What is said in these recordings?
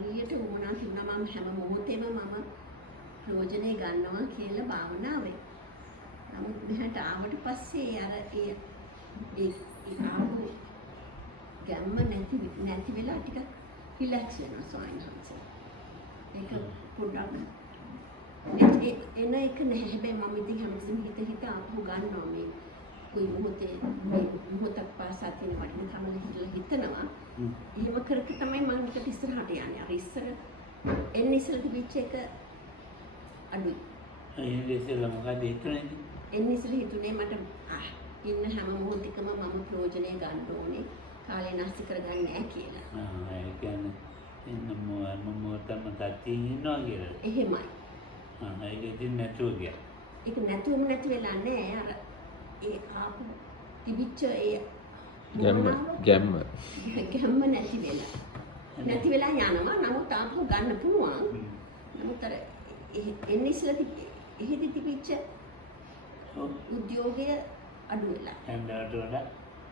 හරියට වුණා තිබුණා මම හැම මොහොතේම මම ප්‍රයෝජනේ ගන්නවා කියලා භාවනාවේ. නමුත් මෙහාට ආවට පස්සේ අර ඒ ආපු ගැම්ම නැති වෙලා ටිකක් රිලැක්ස් වෙනවා ස්වාමීන් වහන්සේ. ඒක පොඩ්ඩක් එන එක නැහැ. හැබැයි මම ඉතින් හැමතිස්සෙම හිත ආපහු ගන්නවා මේ කොයි මොහොතේ මොහොතක් පාසා තියෙන වටිනාකම හිතනවා. එහෙම කරක තමයි මම ටිකට ඉස්සරහට යන්නේ. අර ඉස්සර එන්නේ ඉස්සර තිබිච්ච එක අඩුයි. එන්නේ ඉස්සෙල්ලා මොකද හිතුනේ? එන්නේ ඉස්සෙල්ලා හිතුනේ මට ඉන්න හැම මොහොතකම මම ප්‍රයෝජනය ගන්න ඕනේ. කාලේ නැස්ති කරගන්නේ නැහැ කියලා. ඒ කියන්නේ ඉන්න මොහොතම තත්ත්වයෙන් ඉන්නවා කියලා. එහෙමයි. ඒක ඉතින් නැතුව ගියා. ඒක නැතුවම නැති වෙලා නැහැ. අර ඒ ආපු තිබිච්ච ඒ ගැම්ම නැති වෙලා යනවා. නමුත් ආපහු ගන්න පුළුවන්. නමුත් අර එන්නේ ඉස්සෙල්ලා එහෙදි තිබිච්ච උද්‍යෝගය අඩු වෙලා. හැන්දාට වඩා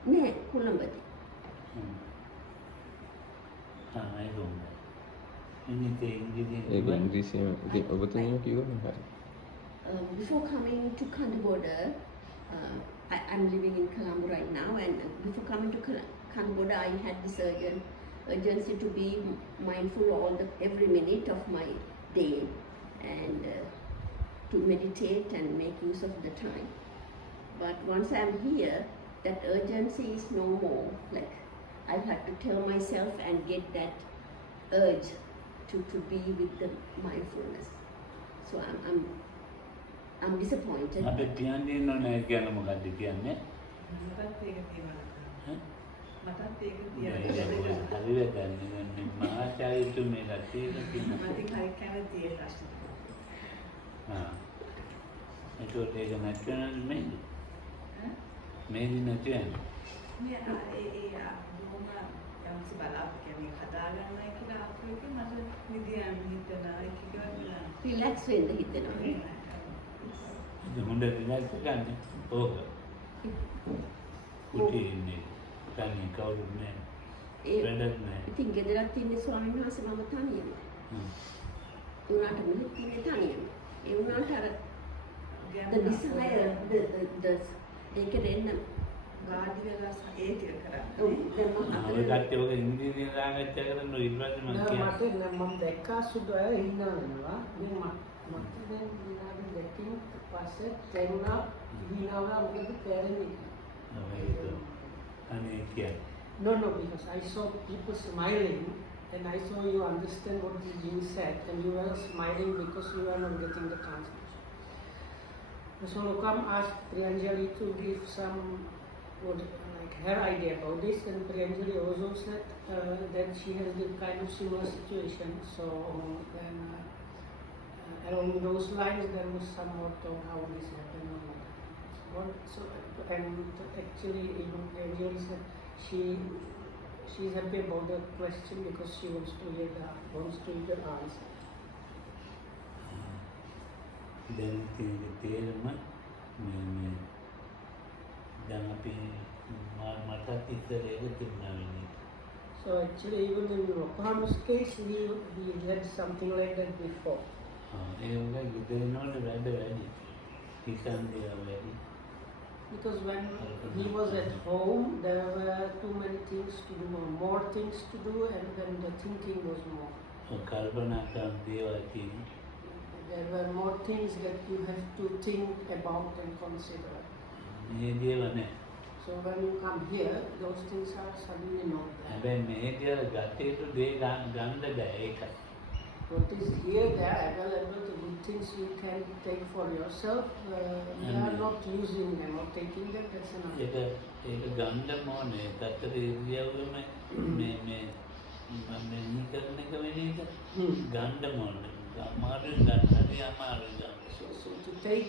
නෑ කොළඹදී. ඒක හොඳයි. ඒක ඉංග්‍රීසියෙන් ඉතින් ඔබතුමිය කිව්වනේ හරි. Before coming to Kandaboda, I'm living in Colombo right now, and before coming to Kandaboda, I had this urgency to be mindful every minute of my day, and to meditate and make use of the time. But once I'm here, that urgency is no more. Like I had to tell myself and get that urge to be with the mindfulness. So I'm disappointed. අපේ කියන්නේ නෑ කියන මොකද්ද කියන්නේ? මටත් ඒක තියෙනවා. මටත් ඒක හරියට තියෙනවා. මේ මහාචාර්යතුමීලා තියෙන මට හරි කැමතියි ඒ ප්‍රශ්නේ. ඒකට ඒක නැත්නම් මේක. මේක නැත්නම් මේ බොහොම යම්සි බලාපොරොත්තු කියන්නේ කතා කරනවා කියලා අපිට මට නිදියන් හිතනවා ඒක කියලා රිලැක්ස් වෙන්න හිතෙනවා. හොඳ රිලැක්ස් ගන්න ඕක කුටි ඉන්නේ තනිය කවුරුත් නැහැ වැඩක් නැහැ. ඉතින් ගෙදරක් තියෙන ස්වාමීන් වහන්සේ මම තනියම. උනාට මෙහෙත් ඉන්නේ තනියම. ඒ උනාට අර the desire the ඒක දෙන්න වාඩි වෙලා ඒ ටික කරා. ඔය කට්ටිය ඔක ඉංග්‍රීසියෙන් සාකච්ඡා කරන ඊට පස්සේ මම කියන්නේ මම දැක්කා සුදු අය හිනානවා. මට දැන් විනාඩි දෙකකින් පස්සේ තේරුණා හිනාවා මොකද තේරෙන්නේ. අනේ කියන්නේ No, because I saw people smiling and I saw you understand what is being said and you were smiling because you were not getting the translation. So Lokam asked Priyanjali to give some like her idea about this, and Priyanjali also said that she has the kind of similar situation. So then along those lines there was some more talk how this happened. So and actually even Priyanjali said she's happy about the question because she wants to hear the answer. දැන් තේරෙම මේ දැන් අපි මටත් ඉස්සර ඒක තිබුණා වෙන්නේ. So actually even in Yokohama's case he had something like that before. ඒ වගේ ගෙදරනොට වැඩ වැඩි. හිතන්නේ වැඩි. Because when he was at home, there were too many things to do, more things to do, and then the thinking was more. කල්පනා කරන දේවල් තියෙනවා. There were more things that you have to think about and consider. මේ දේවල් නෑ. So when you come here, those things are suddenly not there. හැබැයි මේ දේවල් ගතේට දේ ගන්න බෑ ඒකයි. What is here, they are available, the good things you can take for yourself. You are not using them or taking them, that's enough. ඒක ගන්න ඕනේ. තත්තර ඉරියව්වෙම මේ මම කරන එක වෙන එක ගන්න ඕනේ. අමාරුයි ගන්න හරි අමාරුයි ගන්න. So to take,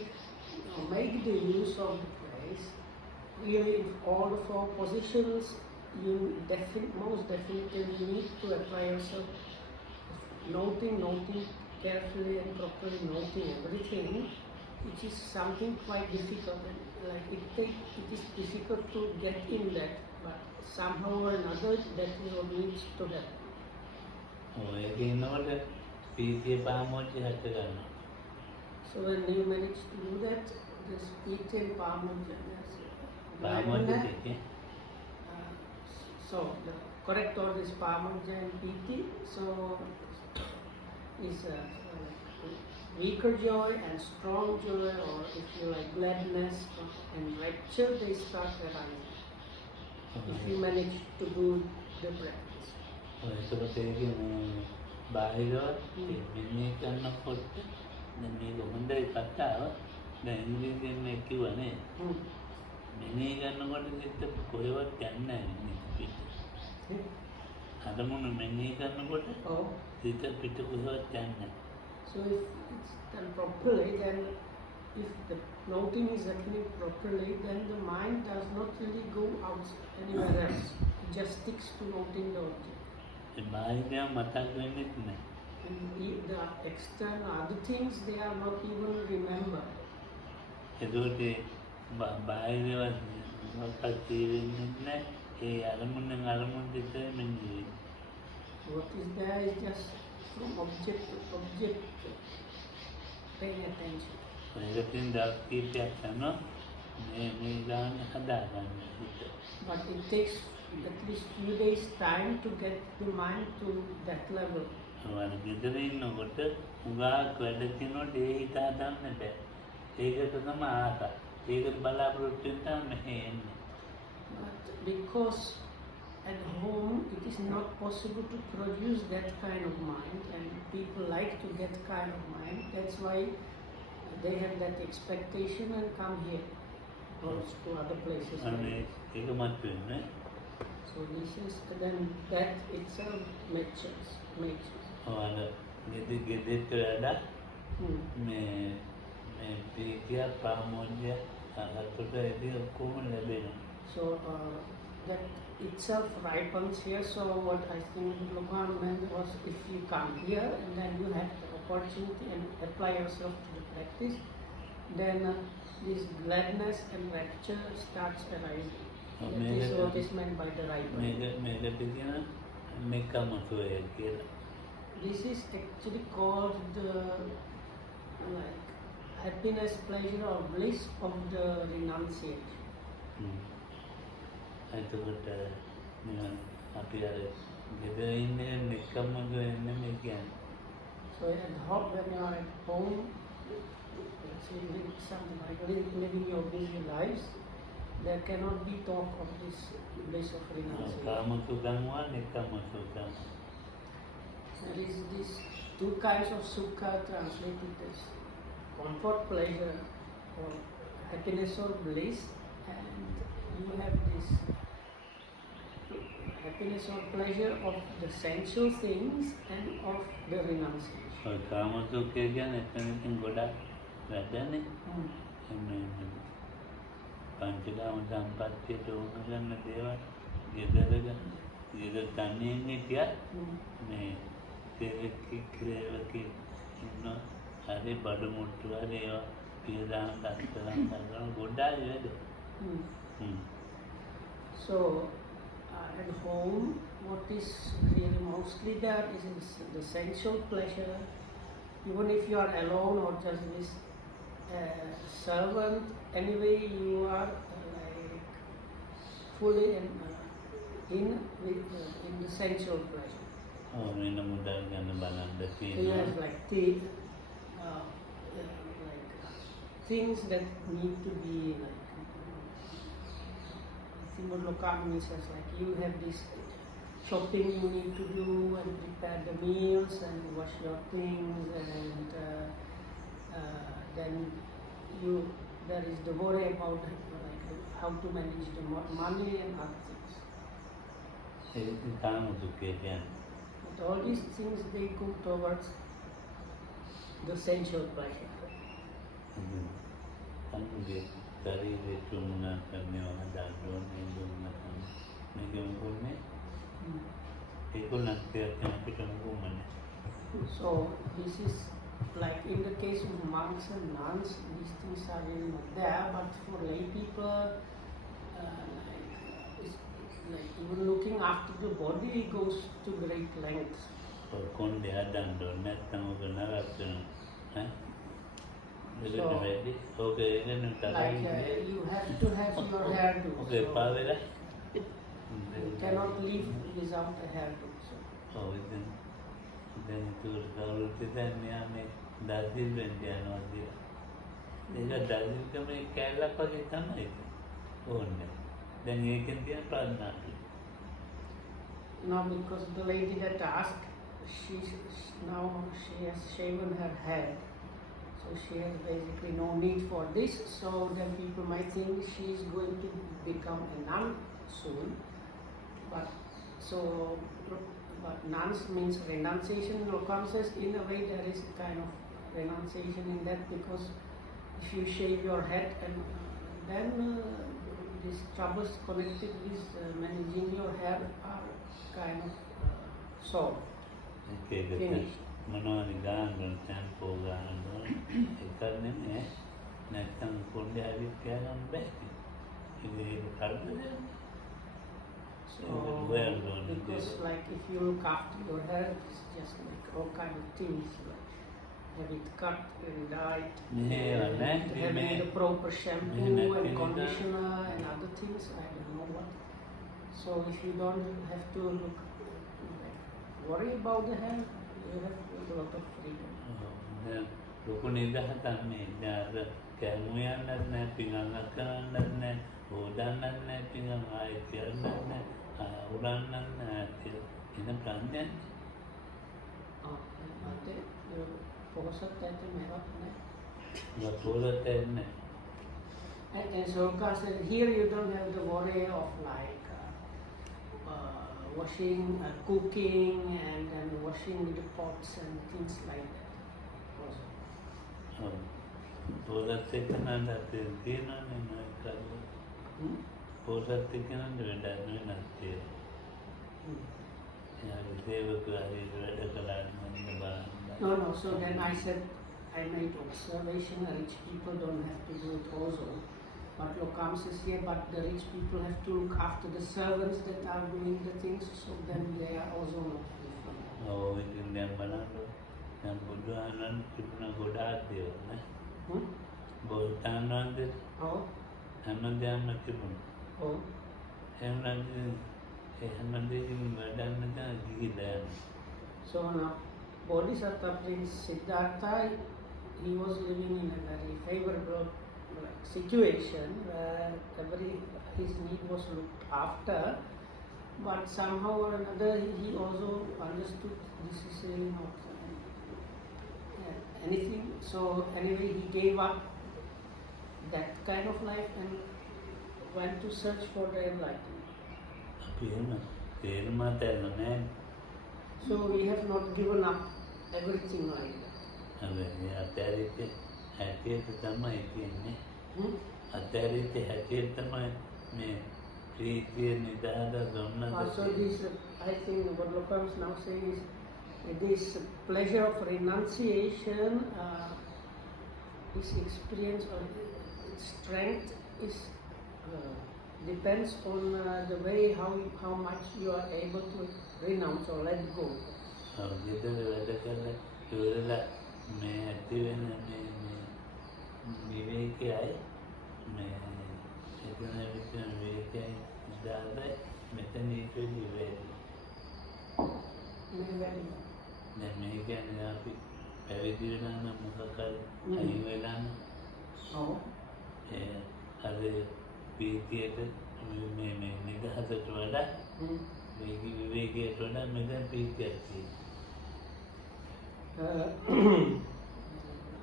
make the use of the place, really in all the four positions, you most definitely you need to apply yourself. Noting carefully and properly noting everything, which is something quite difficult. Like it is difficult to get in that, but somehow or another that will needs to happen. ඒක ඉන්නකොට පීතිය පාමොච්චි හට ගන්නවා. So when you manage to do that, this piti and pamudya, පාමොච්චි පීතිය. So the correct word is pamudya and piti. So is weaker joy and strong joy, or if you like gladness and rapture, they start arising. If you manage to do the practice. ඒකට ඒකේ බාහිරවත් මෙන්නේ කරනකොට දැන් මේක හොඳයි කතාව. දැන් ඉංග්‍රීසියෙන් මේ කිව්වනේ. මෙන්නේ කරනකොට සිත කොහෙවත් යන්නේ නැහැ. අදමුණ මෙන්නේ කරනකොට සිත පිට කොහෙවත් යන්නේ නැහැ. So if it's done properly, then if the noting is happening properly, then the mind does not really go out anywhere else. It just sticks to noting the object. ඒ බාහිරව මතක් වෙන්නේ නැහැ. And the external other things, they are not even remembered. ඒකට බාහිරව මතක් වෙන්නේ නැහැ. ඒ අරමුණෙන් අරමුණට විතරයි මෙන්නේ. What is there is just from object to object, paying attention. ඒකෙන් දවස් කීපයක් යනවා මේ ගාන හදාගන්න හිත. But it takes at least few days time to get the mind to that level. ඔයාලා ගෙදර ඉන්නකොට උගාක් වැඩ කරනකොට ඒ හිත හදන්න බෑ. ඒකට තමයි ආස. ඒක බලාපොරොත්තු වෙන තමයි එන්නේ. But because at home it is not possible to produce that kind of mind, and people like to get kind of mind, that's why they have that expectation and come here or to other places. අනේ ඒක මත වෙන්නේ. So this is, then that itself matches. ඔයාලා ගෙදෙට්ට වඩා මේ ප්‍රීතිය පාමොච්චි හතට එදී ඔක්කොම ලැබෙනවා. So that itself ripens here. So what I think Lokan meant was, if you come here and then you have the opportunity and apply yourself to the practice, then this gladness and rapture starts arising. That is what is meant by the ripening. This is actually called the like happiness, pleasure or bliss of the renunciation. එතකොට අපි අර ගෙදර ඉන්නේ නිකම්ම වෙන්නේ මේ කියන්නේ. So at home, when you are at home, let's say something like living your busy lives, there cannot be talk of this bliss of renunciation. කාම සුඛංවා නිකම්ම සුඛං. There is this two kinds of sukha translated as comfort, pleasure, or happiness or bliss, and you have this happiness or pleasure of the sensual things and of the renunciation. කාම සුඛය කියන්නේ එතනකින් ගොඩක් වැඩනේ. පංචකාම සම්පත්තියට ඕන කරන දේවල් ගෙදර තනියෙන් හිටියත් මේ තෙරෙකි ඉන්න හරි බඩ මුට්ටු හරි ඒවා පියදාන දක්තරන් කරන ගොඩාක් වැඩ. So at home, what is really mostly there is the sensual pleasure. Even if you are alone or just with a servant, anyway you are like fully in the sensual pleasure. වෙන මුදල් ගන්න බලන්න So you තියෙනවා. have like things that need to be like. Lokan says like you have this shopping you need to do and prepare the meals and wash your things, and then there is the worry about like how to manage the money and other things. ඒක කාම සුඛය කියන්නේ. But all these things, they go towards the sensual pleasure. අනුගේ ශරීරයේ තුමුණා කරනවා හදාගන්න දුන්නා මේක මොකෝනේ ඒකලත් අපිට මොකෝමනේ. So this is like in the case of monks and nuns, these things are really not there, but for lay people, like even looking after the body goes to great lengths. කොණ්ඩේ හදන්න ඕනේ නැත්නම් ඔබ නරක වෙනවා. So, වැඩි. ඕක එගෙන like you have to have your hairdo. Okay So පාවෙලා. you cannot live without a hairdo. So. ඔව් ඉතින් දැන් තුර කවුරුත් හිතන්නේ මේ දසිල් වෙන්න යනවා කියලා. ඒක දසිල්කම කැලලක් වගේ තමයි ඕනේ. දැන් ඒකෙන් තියෙන ප්‍රඥාව. Now because the lady that asked, she has shaven her head. So she has basically no need for this. So then people might think she is going to become a nun soon. But nuns means renunciation. Lokam says in a way there is a kind of renunciation in that, because if you shave your head and then these troubles connected with managing your hair are kind of solved. Finished. මොනවද ගන්න ටැම්පෝ ගන්න ඒක නෙමෙයි නැත්තම් කොණ්ඩේ හරි තියාගන්න බෑ. ඒක කරදරයක්. So because like if you look after your hair, it's just like all kind of things, like have it cut and dyed, having the proper shampoo and conditioner and other things, I don't know what. So if you don't have to worry about the hair, you have a lot of freedom. ලොකු නිදහසක් මේ ඥාන කැමු යන්නත් නැහැ, පිඟන්නත් කරන්නත් නැහැ, හොදන්නත් නැහැ, පිඟන් ආයෙත් කරන්නත් නැහැ, උරන්නත් නැහැ කියලා එන ප්‍රඥාව. Pokok tadi merah. Nggak boleh tene. And so said here you don't have the worry of like washing, cooking, and then washing the pots and things like that. Boleh tekan anda tiada ni mereka. Boleh tekan anda benda ni nanti. Ya, dia berkali ada kelan mana. No, so then I said, I made observation, rich people don't have to do it also. But Lokam says here, but the rich people have to look after the servants that are doing the things, so then they are also not free from that. Oh, itu yang mana tu? Yang buduanan cuma goda dia, nah. Botanan dia. Oh. Hamad dia macam pun. Oh. Hamad dia ini badan dia gila. So now, Bodhisattva Prince Siddhartha, he was living in a very favorable situation where his need was looked after, but somehow or another he also understood this is really not anything. So anyway, he gave up that kind of life and went to search for the enlightenment. So we have not given up everything like that. So this, I think what Lokam is now saying is this pleasure of renunciation, this experience or its strength is depends on the way how much you are able to renounce or let go.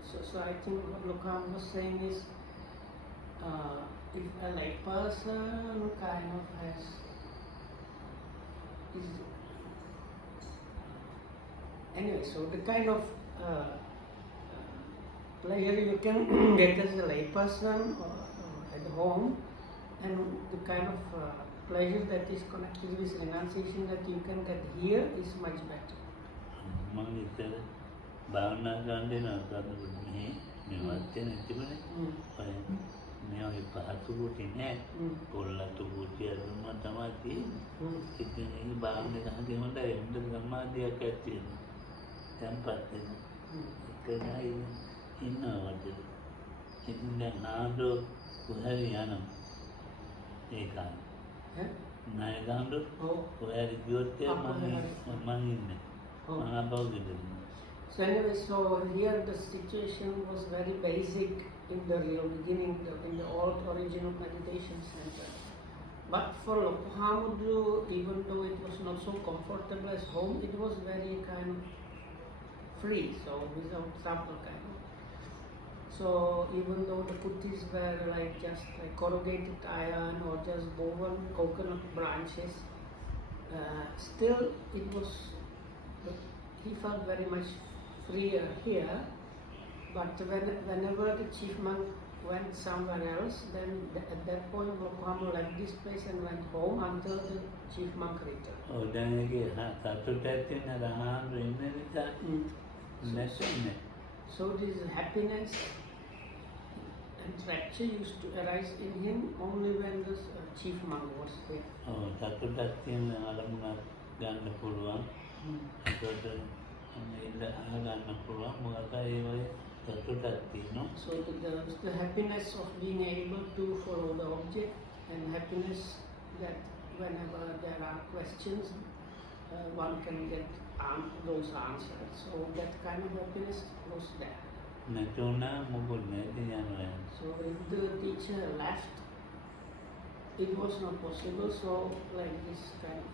So I think what Lokam was saying is, if a lay person kind of has is anyway, so the kind of pleasure you can get as a lay person or at home, and the kind of pleasure that is connected with renunciation that you can get here is much better. භාවනා ගන්න දෙනවා කවුරුත් මේ වාක්‍ය නැතිවනේ. මේ වගේ පහසු කුටි නෑ. පොල්ලතු කුටි අරුම තමයි තියෙන්නේ. ඉතින් ඒ භාවනේ ගහදී හොඳයි. හොඳ සමාධියක් ඇති වෙනවා. තැන්පත් වෙනවා. ඒකයි ඉන්නවා වගේ. ඉතින් දැන් ආඩෝ කොහරි යනවා. ඒකයි. නෑ ගාඳු කොහරි ගියොත් මම ඉන්නේ. මම බෞද්ධ. So anyway, so here the situation was very basic in the real beginning, in the old original meditation center. But for Lokohamudu, even though it was not so comfortable as home, it was very kind of free, so without trouble kind of. So even though the putties were like just like corrugated iron or just woven coconut branches, still it was, he felt very much freer here. But whenever the chief monk went somewhere else, then at that point Lokohamu left this place and went home until the chief monk returned. Oh, then again, so this happiness and rapture used to arise in him only when the chief monk was there. Oh, Tatutatyan alamuna ganna puluwan. So the happiness of being able to follow the object and happiness that whenever there are questions, one can get those answered. So that kind of happiness was there. So if the teacher left, it was not possible. So like this kind of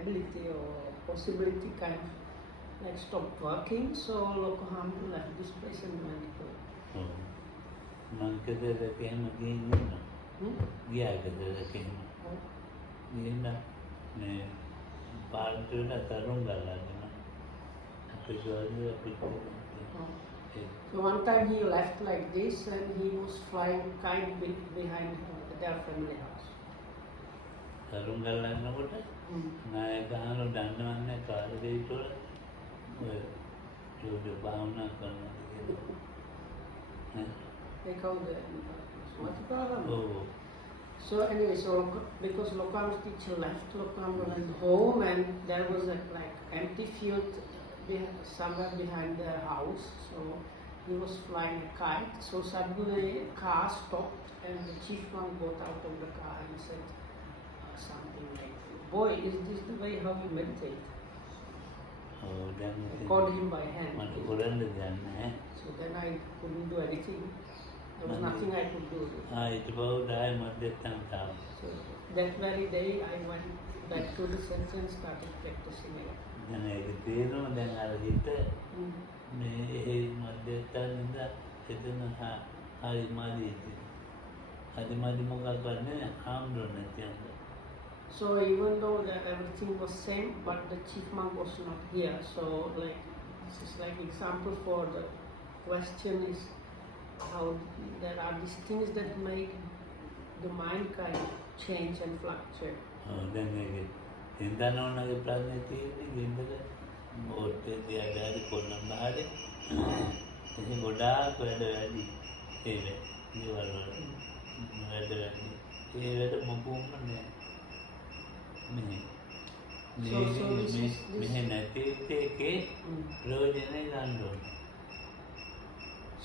ability or possibility kind of like stopped working. So Lokohamu left this place and went home. So one time he left like this and he was flying kite behind their family house. They call the So anyway, so because Lokohamu's teacher left, Lokohamu went home and there was a like empty field somewhere behind their house. So he was flying a kite. So suddenly a car stopped and the chief monk got out of the car and said something like, "Boy, is this the way how you meditate?" I called him by hand. So then I couldn't do anything. There was nothing I could do. So that very day I went back to the center and started practicing again. So even though everything was same, but the chief monk was not here. So like this is like example for the question is how there are these things that make the mind kind of change and fluctuate.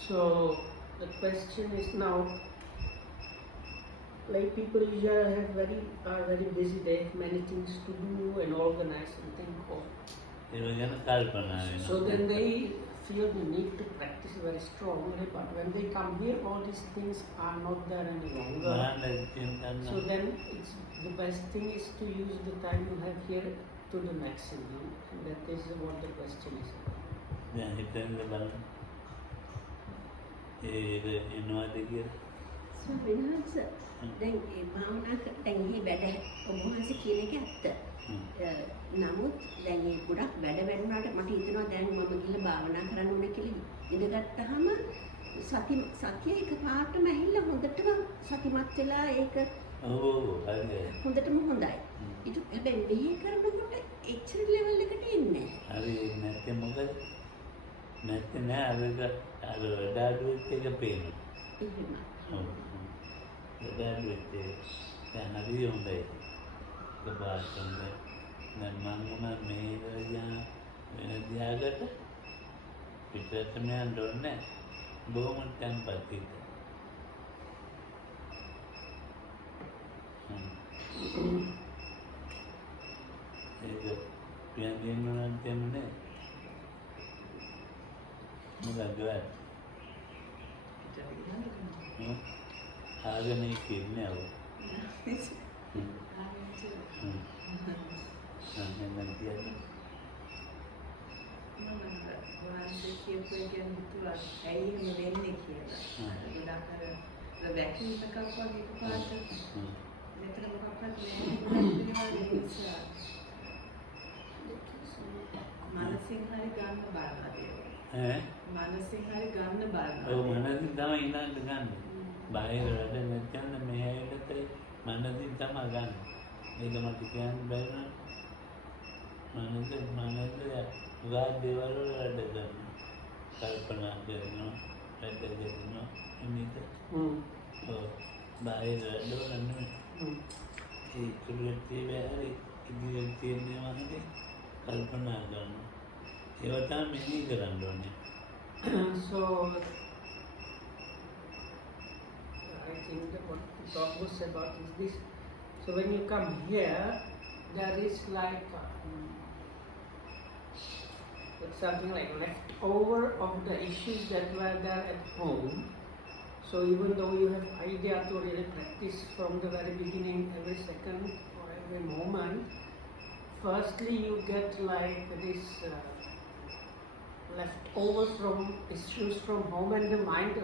So the question is now, like people usually are very busy. They have many things to do and organize and think of. So then they feel the need to practice very strongly, but when they come here, all these things are not there any longer. So then the best thing is to use the time you have here to the maximum, and that is what the question is. ස්වාමීන් වහන්සේ දැන් ඒ භාවනා දැන් මේ වැඩ ඔබ වහන්සේ කියන එක ඇත්ත. නමුත් දැන් මේ ගොඩක් වැඩ වැඩුණාට මට හිතෙනවා දැන් මම ගිහලා භාවනා කරන්න ඕනේ කියලා ඉඳගත්තාම සතිය එකපාරටම ඇහිලා හොඳටම සතිමත් වෙලා ඒක හොඳටම හොඳයි. ඒක හැබැයි මෙහෙ කරනකොට එච්චර ලෙවල් එකට එන්නේ නැහැ. හරි නැත්නම් මොකද? නැත්නම් නෑ අර වැඩ අඩුවෙත් එක පේනවා. දැන් හරි හොඳයි. කපාට හොඳයි. දැන් මම මොනවා මේ ඉඳලා වෙන දිහාකට පිටරටම යන්න ඕනේ නැහැ. බොහොම තැම්පත් හිත. ඒක පියන්ගෙන නම් තෙන්නේ. මොකද ගාත්? ආගම ඉන්නේ අව. එහෙනම් කියන්නේ වහන්සේ කියපු එක ගැන හිතුවා ඇයි එහෙම වෙන්නේ කියලා. ගොඩක් අර වැකින් එකක් වගේ එකපාරට මෙතන මොකක්වත් නැහැ. මානසික හරි ගන්න බලනවා ඈ මානසික හරි ගන්න බලනවා. ඔව් මනසින් තමයි ඊළඟට ගන්න. බාහිර වැඩ නැත්නම් මේ ඇයිලට මනසින් තමයි ගන්න. ඒක මට කියන්න බැහැ නේද? මනස ගා දේවල් වල වැඩ කරනවා. කල්පනා කරනවා. වැඩ කරනවා. එනිට ඔව් බාහිර වැඩ වල නෙමෙයි. ඒ කුලියටි බැහැරි ඉදිරියට තියෙනවා නේද? කල්පනා කරනවා. ඒව තමයි මෙහි කරන්න ඕනේ. So I think that what the talk was about is this. So when you come here, there is like something like leftover of the issues that were there at home. So even though you have idea to really practice from the very beginning, every second or every moment, firstly you get like this leftover from issues from home, and the mind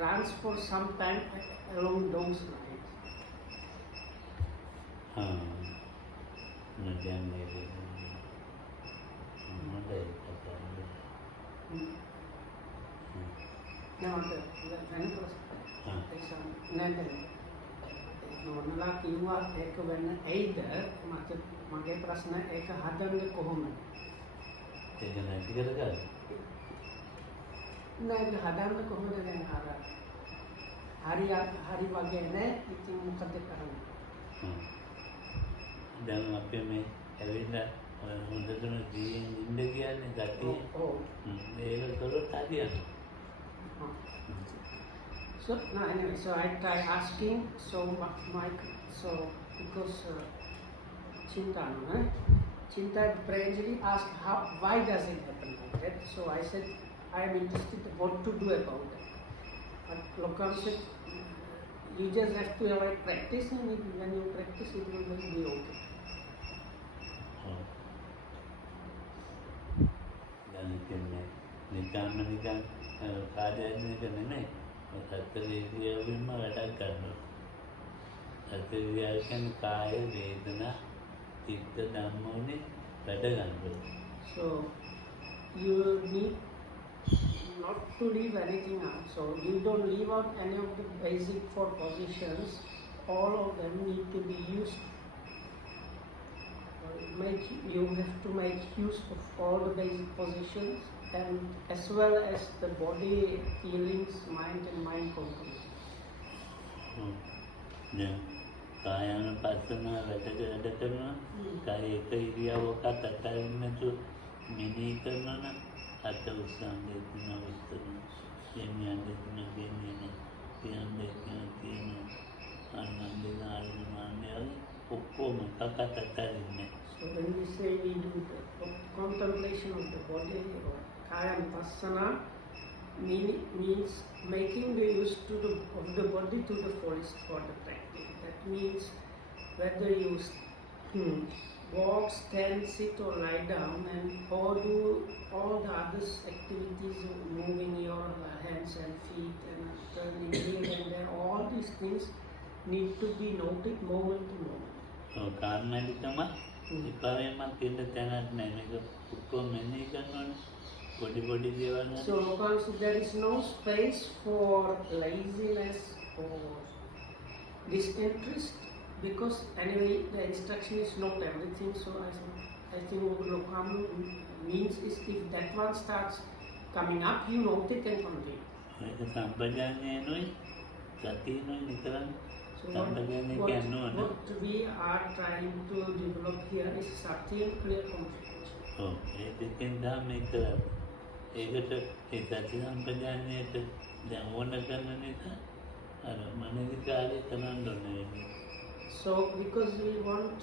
runs for some time along those lines. Now the නොනලා කිව්වා ඒක වෙන්න ඇයිද මගේ ප්‍රශ්න ඒක හදන්නේ කොහොමද? ඒක නැති කරගන්න. නෑ ඒක හදන්න කොහොමද දැන් හරි වගේ නෑ ඉතින් මොකද කරන්නේ? දැන් අපි මේ ඇවිල්ලා හොඳටම ජීයෙන් ඉන්න කියන්නේ ගැටි. ඒක කරොත් හරියන්නේ. So no, anyway, so I try asking. So because Chinta gradually asked why does it happen like that. So I said I am interested in what to do about that. But Lokam said you just have to practice, and when you practice, it will be okay. දැන් කියන්නේ නිකන් කාර්යයක් නෙමෙයි. සත්‍යවිද්‍යාවෙන්ම වැඩක් කරනවා. සත්‍යවිද්‍යාව කියන්නේ කාය වේදනා චිත්ත ධම්මෝනේ වැඩ ගන්නවා. So you need not to leave anything out. So you don't leave out any of the basic 4 positions. All of them need to be used. You have to make use of all the basic positions, and as well as the body feelings, mind and mind component. කායන පස්සන වැඩ කරනවා. කාය එක ඉරියව්වක අතරින් නැතු මෙනෙහි කරනවා නම් අත උස්සන් දෙන්න උස්සන. යන්නේ දෙන්නේ කියන්නේ අනන්දනාල්මාන්නේ ඔක්කොම කකට අතරින්. So when we say we do the contemplation of the body or kaya vipassana, means making the use of the body to the fullest for the practice. That means whether you walk, stand, sit or lie down, and or do all the other activities of moving your hands and feet and turning here and there, all these things need to be noted moment to moment. So karmanikama ඉපාවෙන්ම තියෙන තැනක් නැහැ මේක ඔක්කොම මෙනෙහි කරනවනේ body දේවල්. So there is no space for laziness or disinterest, because anyway the instruction is not everything. So I think what Lokam means is if that one starts coming up, you note it and continue. ඒක සම්පජාඤ්ඤය නෙවෙයි සතියනොයි කරන්න So සම්පජානය කියන්න ඕන. what we are trying to develop here is sati and clear comprehension. ඔව් ඒ දෙකෙන් තමයි මේ කරන්නේ. ඒකට ඒ සති සම්පජානයට දැන් ඕන කරන නිසා අර මනසිකාරය කරන්න ඕනේ. So because we want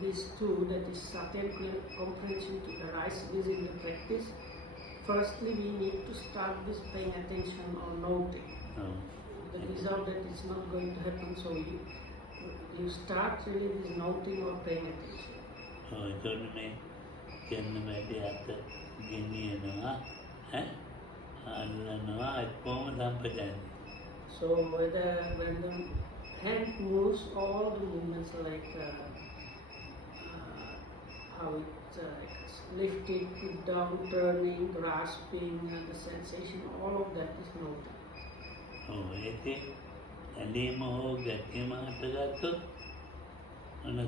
these two, that is sati and clear comprehension, to arise within the practice, firstly we need to start with paying attention or noting. ඔව්. The result that it's not going to happen, so you start really with noting or paying attention. ඔව් ඒතකොට මේ කියන්න වැඩි අත ගෙනියනවා අල්ලනවා කොහොම සම්පජානය. So whether when the hand moves, all the movements like how it's like lifting, put down, turning, grasping, the sensation, all of that is noted. ඔව් ඒකේ ඇලීම හෝ ගැටීම හටගත්තොත් ඔන්න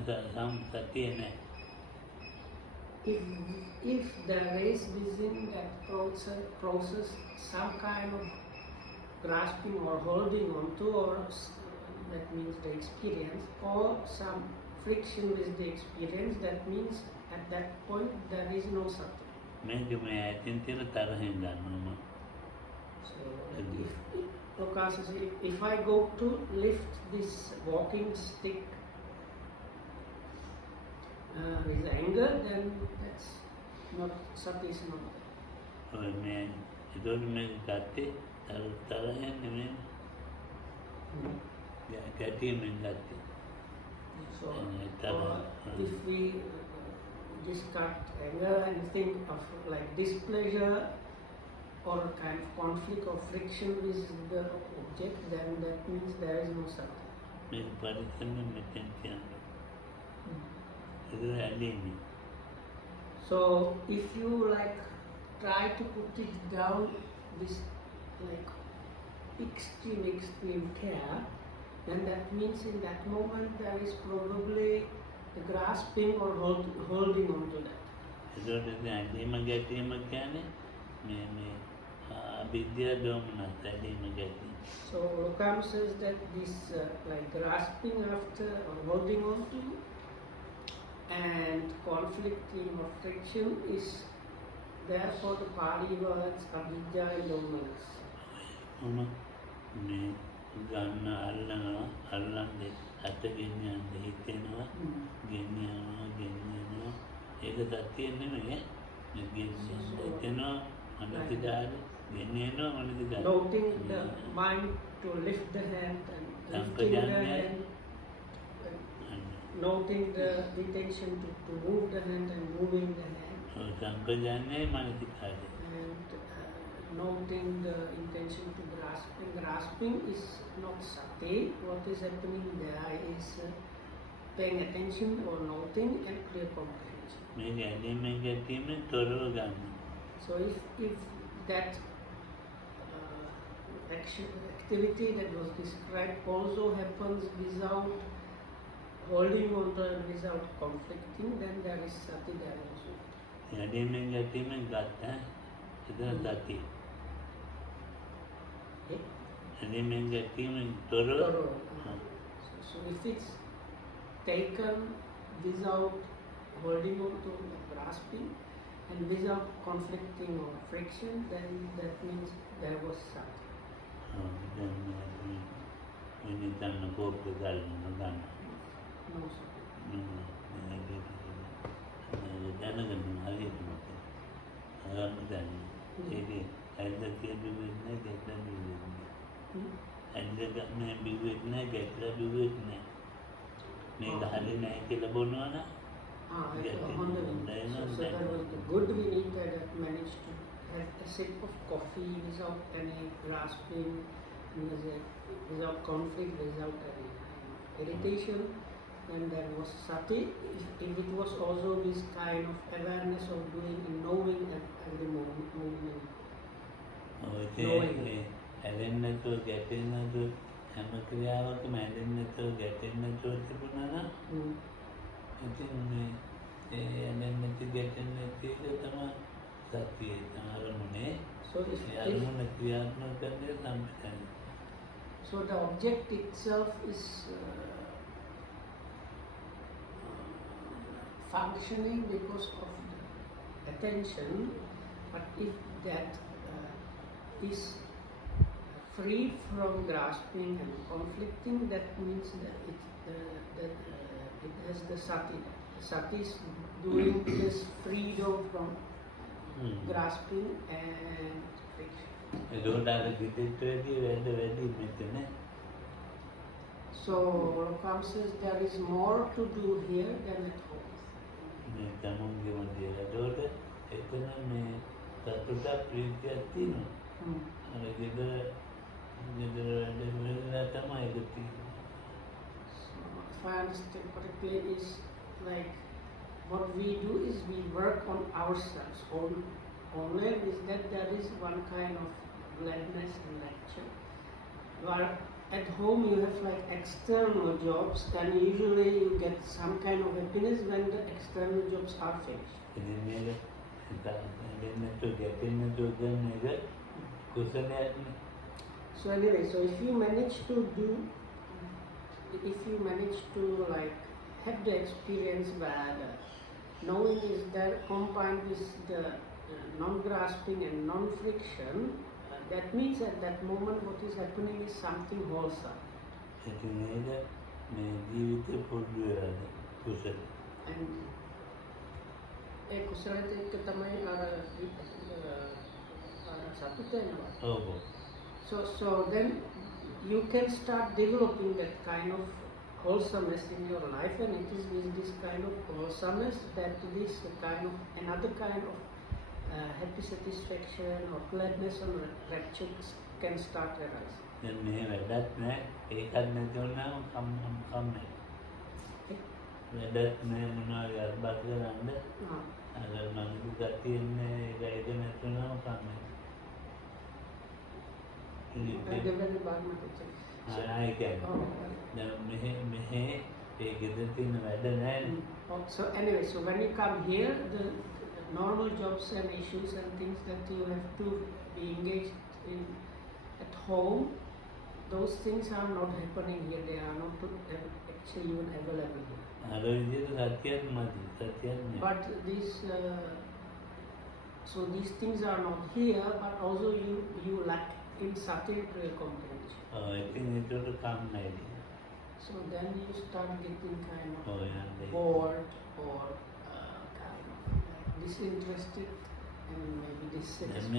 සතිය නැහැ. If there is within that process some kind of grasping or holding onto, or that means the experience, or some friction with the experience, that means at that point there is no sati. මේක මේ ඇතින් තියෙන තරහෙන් ගන්නවා. So Prakash says, if I go to lift this walking stick with anger, then that's not sati, is not there. ඔය මේ ඒතකොට මේක ගත්තේ තරහෙන් නෙමෙයි. ගැටීමෙන් ගත්තේ. So if we discard anger and think of like displeasure or a kind of conflict or friction with the object, then that means there is no sati. මේක පරිස්සමෙන් මෙතෙන් තියන්න. ඒක ඇලීමයි. So if you like try to put it down with like extreme care, then that means in that moment there is probably the grasping or holding on to that. ඒතකොට ඇලීම ගැටීම කියන්නේ මේ අවිද්‍යා දෝමනස් ඇලීම ගැටීම. So Lokam says that this like grasping after or holding on to and conflicting or friction is there for the Pali words avidya and dominance. මේ ගන්න අල්ලනවා අල්ලන්නේ අත ගෙනියන්න හිතෙනවා ගෙනියනවා ඒක සතිය නෙමෙයි මේ ගෙනියන්න හිතෙනවා මනසිකාරය ගෙනියනවා මනසිකාරය. Noting the mind to lift the hand and lifting the hand, noting the intention to move the hand and moving the hand, සංකල්පඥානයේ මනසිකාරය. and noting the intention to grasping is not sati. What is happening there is paying attention or noting and clear comprehension. මේ ගැනීමෙන් ගැටීමෙන් තොරව ගන්න. So if that activity that was described also happens without holding on to and without conflicting, then there is sati there also. ගැනීමෙන් ගැටීමෙන් ගත්ත එතන සතිය. Okay? ගැනීමෙන් ගැටීමෙන් තොරව So if it's taken without holding on to grasping and without conflicting or friction, then that means there was sati. දැන් වෙනිතන්න කෝප්ප ගන්න ගන්න. No sati. දැනගන්න හරියට මත. දැන් ඒකේ ඇද්ද කියන්නේ ගැටලා බිව්වෙන්නේ. ඇද්ද ගන්න බිව්වෙන්නේ ගැටලා බිව්වෙන්නේ. මේක හරිය නැහැ කියලා බොනවනම් So that was the good we needed, that managed to have a sip of coffee without any grasping, without conflict, without any irritation. And there was sati. If it was also this kind of awareness of doing and knowing at every movement. ඔය ඇලෙන්නේ නැතුව ගැටෙන්නේ නැතුව හැම ක්‍රියාවකම ඇලෙන්නේ නැතුව ගැටෙන්නේ නැතුව තිබුණා නම් ඉතින් මේ ඒ ඇලෙන්නේ නැති ගැටෙන්නේ නැති එක තමයි සතියේ අරමුණේ. So ඒ අරමුණ ක්‍රියාත්මක කරන්නේ සම්පතයි. So the object itself is functioning because of the attention, but if that is free from grasping and conflicting, that means that it has the sati. The sati is doing this freedom from grasping and friction. So Lokam says there is more to do here than at home. So if I understand correctly, is like what we do is we work on ourselves. Only is that there is one kind of gladness in lecture. While at home you have like external jobs, and usually you get some kind of happiness when the external jobs are finished. So anyway, so if you manage to like have the experience where the knowing is there combined with the non-grasping and non-friction, that means at that moment what is happening is something wholesome. And කුසලයට එක්ක තමයි අර සතුට එනවා. So then you can start developing that kind of wholesomeness in your life, and it is with this kind of wholesomeness that this kind of another kind of happy satisfaction or gladness or rapture can start arising. So anyway, so when you come here, the normal jobs and issues and things that you have to be engaged in at home, those things are not happening here. They are not actually even available here. But so these things are not here, but also you lack in certain comprehension. So then you start getting kind of bored or kind of like disinterested and maybe dissatisfied.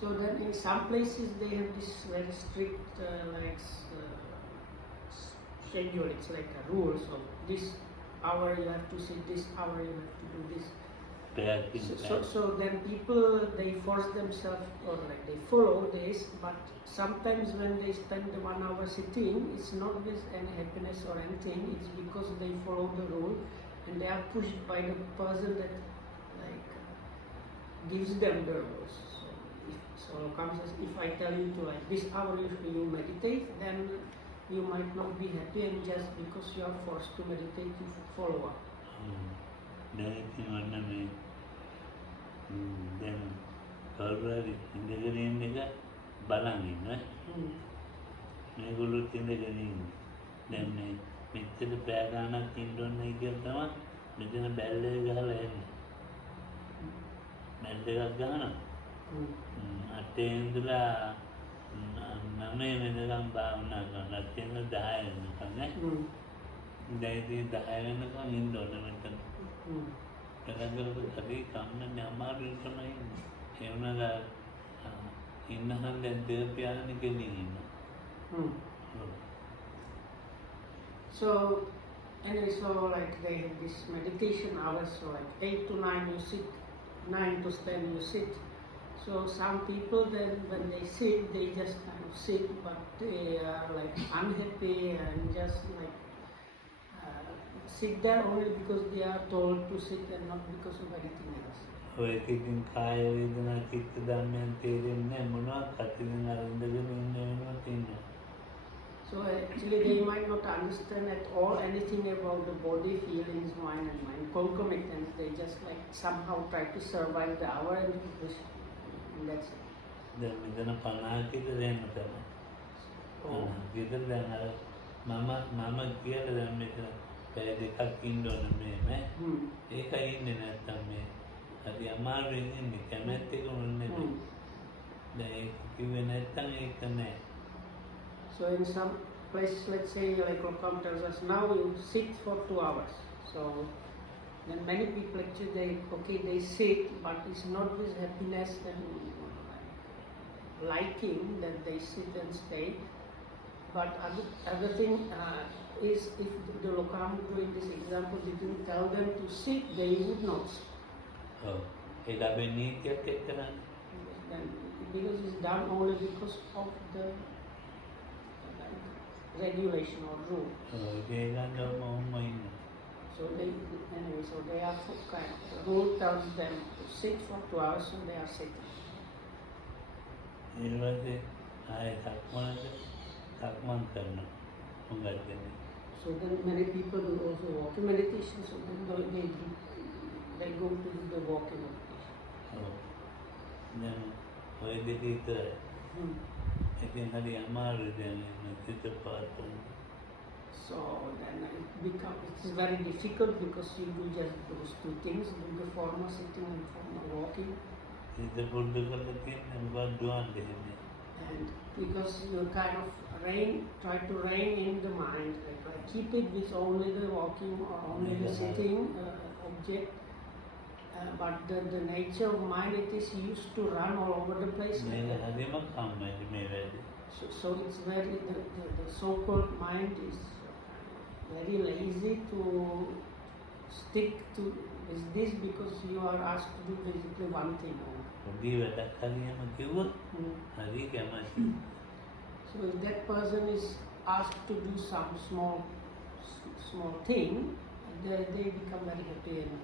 So then in some places they have this very strict schedule. It's like a rule. So this hour you have to sit, this hour you have to do this. So then people, they force themselves or like they follow this, but sometimes when they spend 1 hour sitting, it's not with any happiness or anything. It's because they follow the rule and they are pushed by the person that like gives them the rules. So comes as if I tell you to like this hour you meditate, then you might not be happy, and just because you are forced to meditate, you follow up. Then already ඉඳගෙන ඉන්න එක බලන් ඉන්න. මේගොල්ලොත් ඉඳගෙන ඉන්නේ. දැන් මේ මෙච්චර පැය ගානක් ඉන්න ඕනේ කියලා තමයි මෙතන බැල් එක ගහලා එන්නේ. බැල් එකක් ගහනවා. 8 ඉඳලා 9 වෙනකම් භාවනා කරනවා. අත්‍යන්ත 10 වෙනකම් නේ. දැන් ඉතින් 10 වෙනකම් ඉන්න ඕනේ මෙතන. හරි කම්මන්නේ අමාරුයි තමයි ඉන්නේ. ඒ වුණාද ඉන්නහන් දැන් දෙවියන් ගෙනින් ඉන්නවා. So anyway, so like they have this meditation hours, so like 8 to 9 you sit, 9 to 10 you sit. So some people then when they sit, they just kind of sit, but they are like unhappy and just like sit there only because they are told to sit and not because of anything else. ඔය ඉතින් කාය වේදනා චිත්ත ධම්මයන් තේරෙන්නේ මොනවද? කටින් අර ඉඳගෙන ඉන්න වෙනවා තියෙනවා. So actually they might not understand at all anything about the body, feelings, mind and mind. Concomitants, they just like somehow try to survive the hour and that's it. දැන් මෙතන 50 දෙන්න තමයි. Oh. ගෙදර දැන් අර මම කියලා දැන් මෙතන පැය දෙකක් ඉන්න ඕන මේ ඒකයි ඉන්නේ නැත්තම් මේ හරි අමාරුවෙන් ඉන්නේ කැමැත්තක මොන්නේ දැන් ඒක කිව්වේ නැත්තම් ඒක නෑ. So in some places, let's say like Lokam tells us, now you sit for 2 hours. So then many people actually they sit, but it's not with happiness and liking that they sit and stay. But other thing is if the Lokam doing this example didn't tell them to sit, they would not sit. ඔව් ඒක අපේ නීතියක් එක්ක නම් Because it's done only because of the regulation or rule. ඒ ගන්නවම ඔහොම ඉන්නේ. So they are kind of, the rule tells them to sit for 2 hours, so they are sitting. ඊට පස්සේ ආයෙ සක්මන් කරනවා හුඟක් දෙනෙක්. So then many people do also walking meditation, so then they go to do the walking meditation. ඔව් දැන් ඔය දෙක විතරයි. ඉතින් හරි අමාරුයි දැන් සිත පවත්වන්න. So then it's very difficult because you do just those two things, do the formal sitting and formal walking. සිත පුරුදු කරලා තියෙන්නේ මොකක්ද දුවන්නේ දෙන්නේ. And because you kind of try to rein in the mind, like keep it with only the walking or only the sitting object. But the nature of mind, it is used to run all over the place. So it's very, the so-called mind is very lazy to stick to this because you are asked to do basically one thing only. So if that person is asked to do some small thing, they become very happy and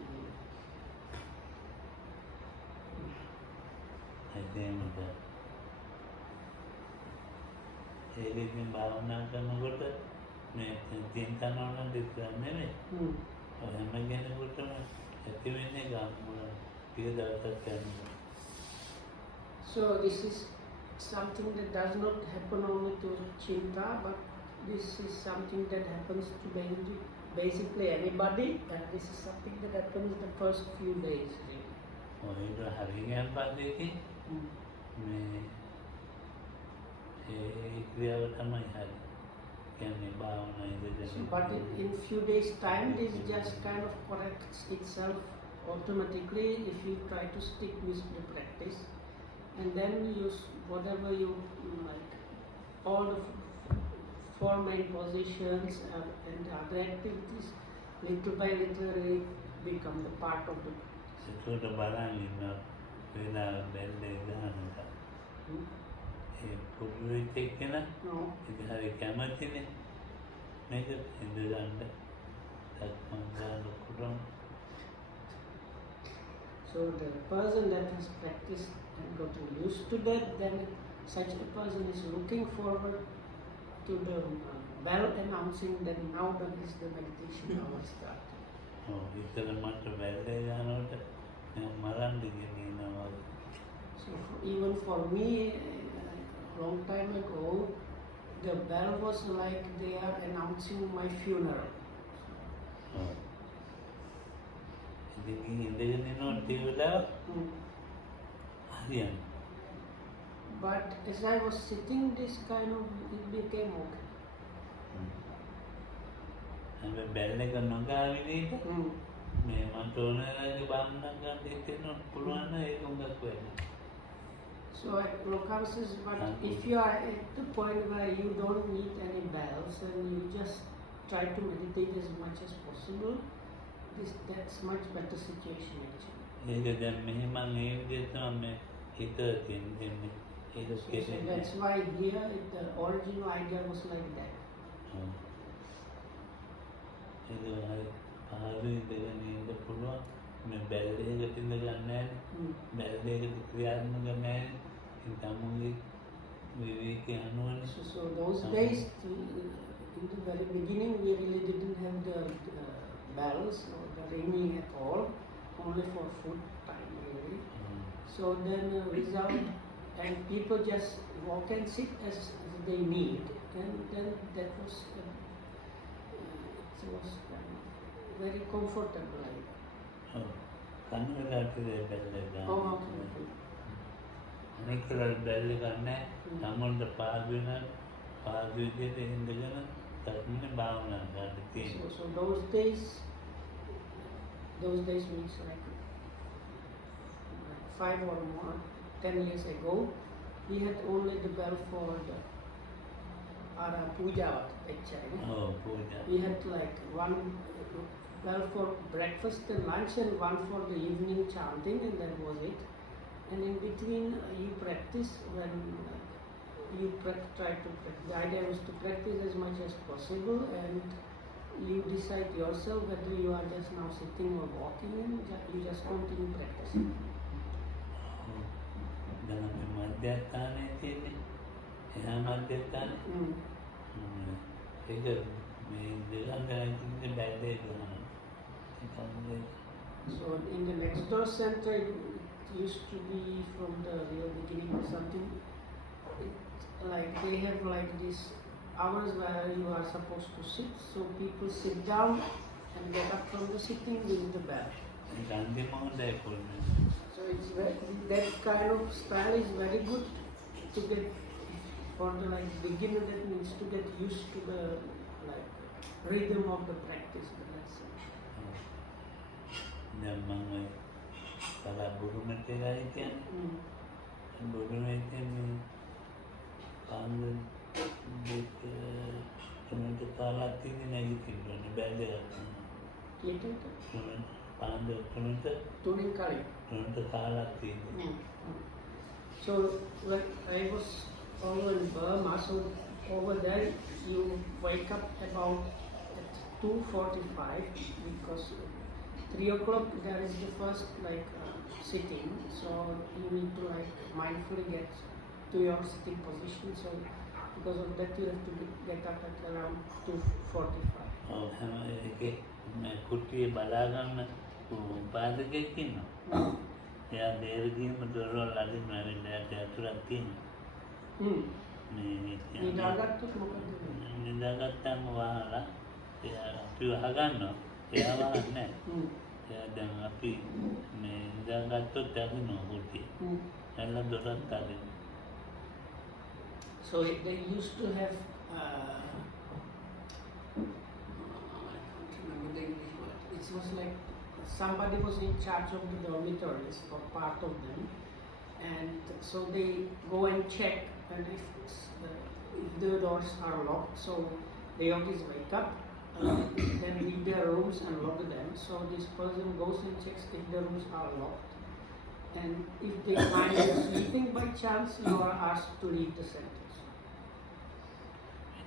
ඒකෙන් භාවනා කරනකොට මේ චින්තන වලට විතරක් නෙමෙයි. ඔය හැම කෙනෙකුටම ඇති වෙන්නේ ගාමුල ටික දවසක් යනවා. So this is something that does not happen only to Chinta, but this is something that happens to basically anybody, and this is something that happens the first few days. ඒක හරියම පස්සේ මේ ඒ ක්‍රියාව තමයි හරි. කියන්නේ භාවනා ඉඳලා. But in few days time, this just kind of corrects itself automatically if you try to stick with the practice, and then use whatever you like, all the 4 main positions and the other activities, little by little they become the part of the practice. ඒකට බලන්න ඉන්න වෙලා බැලේ ගන්නවා. ඒ පොඩි දෙකේන ඉතින් හරි කැමතිනේ මේක ඉඳගන්න සක්මන් කරනකොට. So the person that has practiced and gotten used to that, then such a person is looking forward to the bell announcing that now that is the meditation hour start. ඉතල මට බැලේ ගන්නකොට මරන්න ගෙනියනවා. So even for me, a long time ago, the bell was like they are announcing my funeral. ඉතින් ඉඳගෙන ඉන්නවා ටිකලා හරියන්නේ. But as I was sitting, this kind of it became okay. හැබැයි බැල් එක නොගාවිනේක මේ මට ඕනෑගේ බාන්නක් ගන්න දෙන්න පුළුවන් නම් ඒක උඟක් වෙනවා. So Lokam says, but if you are at the point where you don't need any bells and you just try to meditate as much as possible, that's much better situation actually. ඒක දැන් මෙහෙම මේ විදිහට තමයි හිත තියෙන්නේ. So that's why here the original idea was like that. ඒක හරි ආරි දෙගෙන ඉන්න පුළුවන්. මේ බැල් එකකට ඉඳ ගන්න නැහැ. බැල් එකකට ක්‍රියාත්මක නැහැ. So those days in the very beginning we really didn't have the bells or the ringing at all, only for food time really. So then result, and people just walk and sit as they need, and then that was it was kind of very comfortable. කන්නලාටේ බැල්ල Oh, ගන්න. okay. අනිකල බැල්ල ගන්න තමන්ට පාදු වෙන පාදු විදිහට ඉඳගෙන ධර්මනේ භාවනා කරන්න තියෙනවා. So those days means like 5 or more, 10 years ago, we had only the bell for the our puja actually. Oh, puja. We had like one bell for breakfast and lunch and one for the evening chanting, and that was it. And in between you practice when you try to practice. The idea was to practice as much as possible, and you decide yourself whether you are just now sitting or walking, and you just continue practicing. දැන් අපි මධ්‍යස්ථානයේ තියෙන්නේ. එහා මධ්‍යස්ථානේ. ඒක මේ දෙකක් ගන්න ඉන්නේ බැලේ ගන්න. So in the next door center, it used to be from the real beginning or something. Like they have like these hours where you are supposed to sit, so people sit down and get up from the sitting with the bell. So it's that kind of style is very good to get for the like beginner. That means to get used to the like rhythm of the practice. දැන් මම කලා බුරුමට ගිහින් කියන්නේ බුරුමේ කියන්නේ කාන්ද දෙක තුනට කාලා තියෙන නැගිටින්න බැලේ ගන්න. පාන්ද තුනට කාලා තියෙන. So when I was over in Burma, so over there you wake up about at 2:45 because 3 o'clock there is the first like sitting, so you need to like mindfully get to your sitting position. So because of that you have to get up at around 2:45. Oh, okay. කුට්ටියේ බලා ගන්න පාදකයක් ඉන්නවා. එයා දේර ගියම දොරවල් අදින්න ඇවිල්ලා එයාට අතුරක් තියෙනවා. නිදාගත්තොත් මොකද? නිදාගත්තාම වහලා එයා අපි වහගන්නවා. එයා වහන්නේ නැහැ. එයා දැන් අපි මේ නිදාගත්තොත් අදිනවා කුට්ටිය. එල්ල දොරක් අදින්න. So they used to have it was like somebody was in charge of the dormitories for part of them, and so they go and check, and if the doors are locked, so the yogis wake up, then leave their rooms and lock them. So this person goes and checks if the rooms are locked, and if they find you sleeping by chance, you are asked to leave the centers.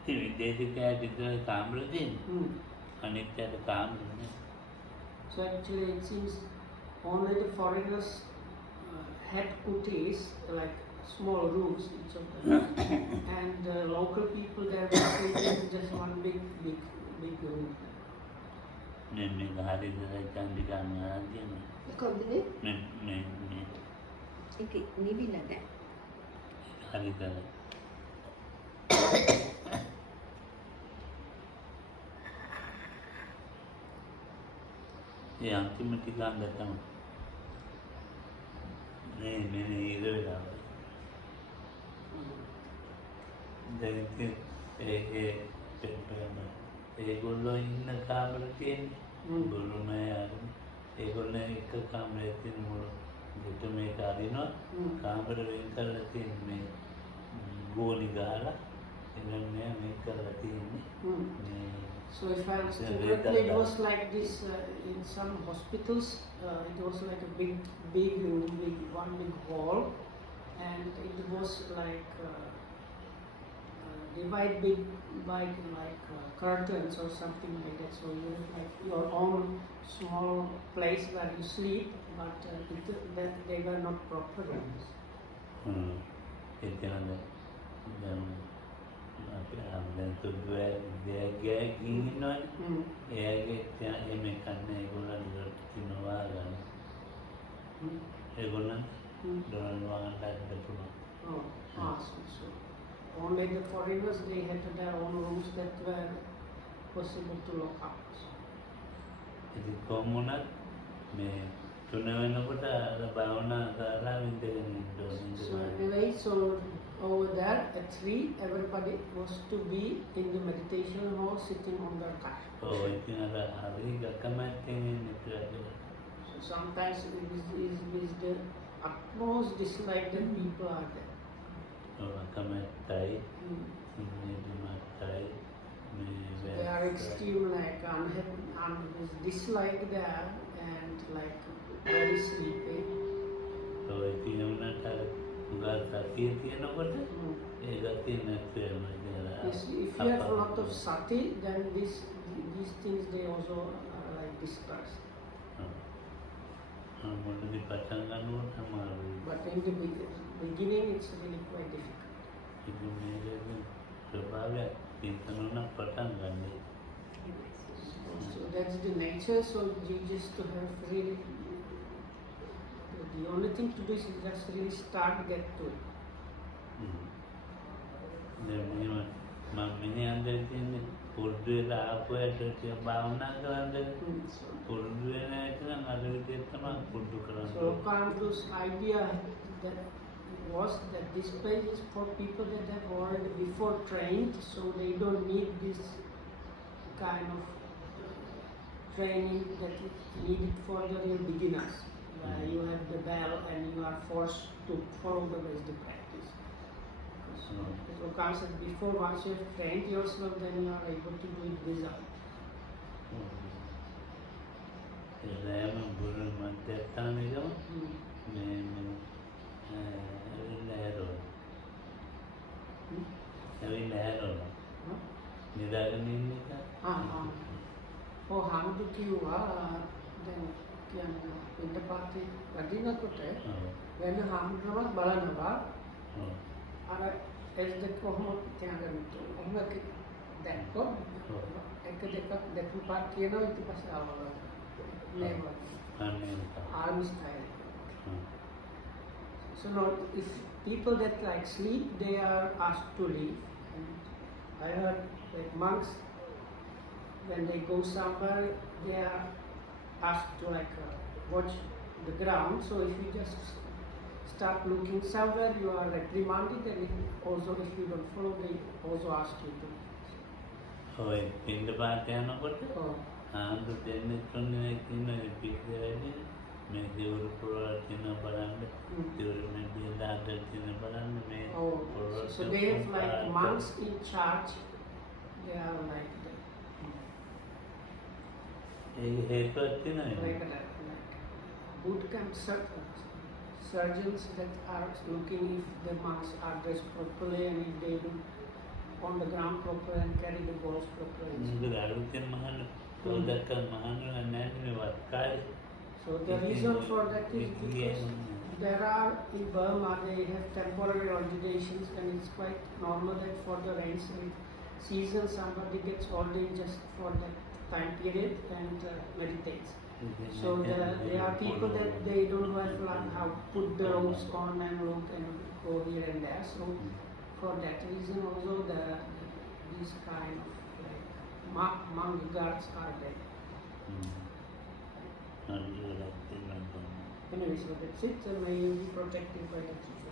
ඉතින් විදේශිකයා විතර කාමර දෙන්නේ. අනිත් අයට කාමර නෑ. So actually it seems only the foreigners had kutis, like small rooms each of them, and the local people there were sleeping in just one big room. මේ හරිද චන්දි කාමරා තියෙනවා. කොහොමද? මේ ඒක නිවිලාද? හරිද? ඒ අන්තිම ටික අන්දටම මේ ඉර වෙලා දැන් ඒගොල්ලෝ ඉන්න කාමර තියෙන්නේ බුරුමේ ඒගොල්ලෝ එක කාමරයක් තියෙන මුළු දෙතම මේක අරිනවා කාමර වෙන් කරලා තියෙන්නේ මේ ගෝලි ගහලා එන්නේ මේක කරලා තියෙන්නේ. So if I understand correctly, it was like this in some hospitals. It was like a big room, one big hall, and it was like divided by like curtains or something like that. So you have like your own small place where you sleep, but that they were not proper rooms. ඒ කියන්නේ දැන් අපි ගෑ ගීනවනේ Mm. එයාගේ එම කන්න ඒගොල්ලන්ට කිනවා ගන්න Mm. ඒගොල්ලන් Mm. Donald වහන්සේට පුළුවන් Oh, awesome. So only the foreigners, they had their own rooms that were possible to lock up. ඉතින් කොහොම වුණත් මේ තුන වෙනකොට අර භාවනා කරලා විඳගෙන ඉන්න ඕනේ So anyway, so over there at 3, everybody was to be in the meditation hall sitting on their couch. ඔව් ඉතින් අර හරි ගකමැත්තෙන් ඉන්නේ කියලා So sometimes it is the utmost dislike that people are there. ඔව් කමැත්තයි Mm. නිදිමතයි They are extreme like unhappy, dislike there and like very sleepy. ඔව් ඉතින් උනට උගා සතිය තියෙනකොට Mm. ඒ ගතිය නැති වෙනවා කියලා Yes, if you have a lot of sati, then these things they also are like dispersed. මොනදි පටන් ගන්නකොට අමාරුයි But in the beginning, it's really quite difficult. ඉතින් මේකේ ස්වභාවයක් තියෙනවා පටන් ගන්න So that's the nature. So you just to have really, the only thing to do is just really start get to it. දැන් මෙහෙම මම මෙහි අnder තියෙන්නේ පුරුදු වෙලා ආපුවට ටික භාවනා කරන්න So, පුරුදු වෙන එක නම් අර විදිහට තමයි පුරුදු කරන්න so Kamru's idea that was that this place is for people that have already before trained, so they don't need this kind of training that is needed for the real beginners. Where you have the bell and you are forced to follow the basic practice. So, as Okan said before, once you have trained yourself, then you are able to do it without. එරෑම බුරු මධ්‍යස්ථානයකම Mm. මේ ඇවිල්ලා හැරෙනවා Hmm? ඇවිල්ලා හැරෙනවා Huh? නිදාගෙන ඉන්න එක Oh, Hamdu කිව්වා දැන් කියන්නේ පිටපාතේ වදිනකොට වෙන හාමුදුරුවෝ බලනවා අර එස් දෙක කොහොමද තියාගන්න ඕන දැක්කොත් එක දෙකක් දෙකක් පාත් කියනවා ඊට පස්සේ ආවම නේම ආර්මි style. So now if people that like sleep, they are asked to leave. And I heard like monks, when they go somewhere, they are asked to like watch the ground. So if you just start looking somewhere, you are reprimanded, and also if you don't follow, they also ask you to. ඔය පින්ඩ පාත යනකොට Oh, ආන්දු දෙන්නේ තුනේ ඉන්න පිටේදී මේ දෙවරු පුරවලා තියෙන බලන්න දෙවරු මේ බින්දාට තියෙන බලන්න මේ oh. පුරවලා So they have like monks in charge. They are like that. ඒ හේතුවක් තියෙනවා Like boot camp surgeons that are looking if the monks are dressed properly and if they do on the ground properly and carry the balls properly. මොකද අලුතෙන් මහන්න තෝදක මහන්න නැහැ මේ වත්කාරේ So the reason for that is because there are in Burma they have temporary ordinations, and it's quite normal that for the rain season somebody gets ordained just for that time period and meditates. So there are people that they don't have like how put the robes on and look and go here and there. So for that reason also these kind of like monk guards are there. Anyway, so that's it. May you be protected by the tree.